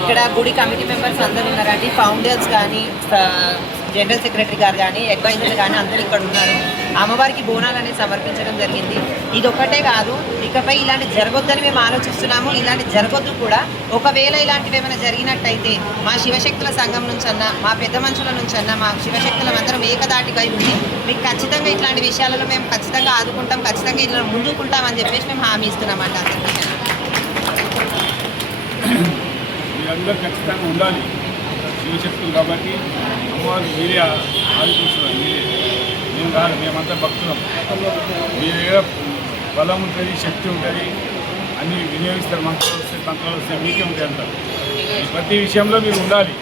ఇక్కడ గుడి committee members అందరూ ఉన్నారండి, ఫౌండర్స్ కానీ జనరల్ సెక్రటరీ గారు కానీ అడ్వైజర్లు కానీ అందరూ ఇక్కడ ఉన్నారు. అమ్మవారికి బోనాలు అనేది సమర్పించడం జరిగింది. ఇది ఒక్కటే కాదు, ఇకపై ఇలాంటి జరగొద్దని మేము ఆలోచిస్తున్నాము. ఇలాంటి జరగొద్దు కూడా. ఒకవేళ ఇలాంటివి ఏమైనా జరిగినట్టయితే మా శివశక్తుల సంఘం నుంచి అన్నా, మా పెద్ద మనుషుల నుంచి అన్నా, మా శివశక్తుల అందరం ఏకదాటిపై ఉంది. మీకు ఖచ్చితంగా ఇట్లాంటి విషయాలలో మేము ఖచ్చితంగా ఆదుకుంటాం, ఖచ్చితంగా ఇలా ముందుకుంటామని చెప్పేసి మేము హామీ ఇస్తున్నామంట. మీరందరూ ఖచ్చితంగా ఉండాలి, శివశక్తులు కాబట్టి అమ్మవారు మీరే ఆలోచిస్తున్నారు. మేము కాదు, మేమంతా భక్తులం. మీ దగ్గర బలం ఉంటుంది, శక్తి ఉంటుంది, అన్నీ వినియోగిస్తారు. మంత్రాలు వస్తాయి, తంత్రాలు వస్తాయి, మీకే ఉంటాయి అంటారు. ప్రతి విషయంలో మీరు ఉండాలి.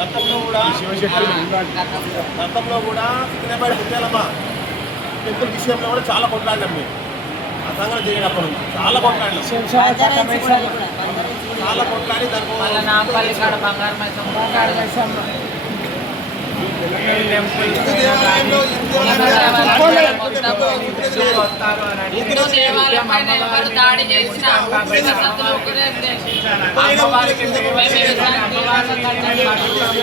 గతంలో కూడా శివశక్తులు ఉండాలి. గతంలో కూడా సికింద్రాబాద్ ముత్యాలమ్మ టెంపుల్ విషయంలో కూడా చాలా కొట్లాడినాం. మేము ఆ సంఘటన జరిగినప్పటి నుంచి చాలా కొట్లాడినాం. చాలా కొట్లాడి దాడి చేసిన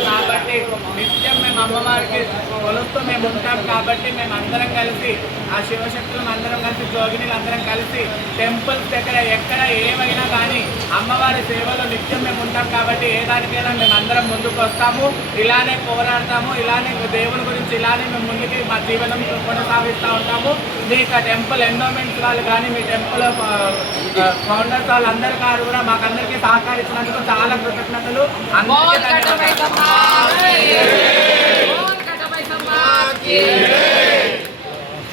కాబట్టి నిత్యం మేము అమ్మవారికి కొలుస్తూ మేము ఉంటాం. కాబట్టి మేము అందరం కలిసి ఆ శివశక్తులను అందరం కలిసి జోగినీలు అందరం కలిసి టెంపుల్స్ దగ్గర ఎక్కడ ఏమైనా కానీ అమ్మవారి సేవలో నిత్యం మేము ఉంటాం. కాబట్టి ఏ దానికైనా మేము అందరం ముందుకు వస్తాము, ఇలానే పోరాడతాము, ఇలానే దేవుని గురించి ఇలానే మేము ముందుకి మా జీవనం కొనసాగిస్తూ ఉంటాము. మీకు టెంపుల్ ఎండోమెంట్స్ వాళ్ళు కానీ మీ టెంపుల్ ఫౌండర్స్ వాళ్ళందరూ గారు కూడా మాకందరికీ సహకరించినందుకు చాలా కృతజ్ఞతలు.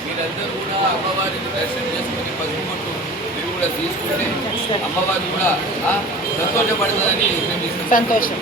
మీరందరూ కూడా అమ్మవారిని దర్శనం చేసుకుని పసుపు మీరు కూడా తీసుకుంటే అమ్మవారు కూడా సంతోషపడుతుందని సంతోషం.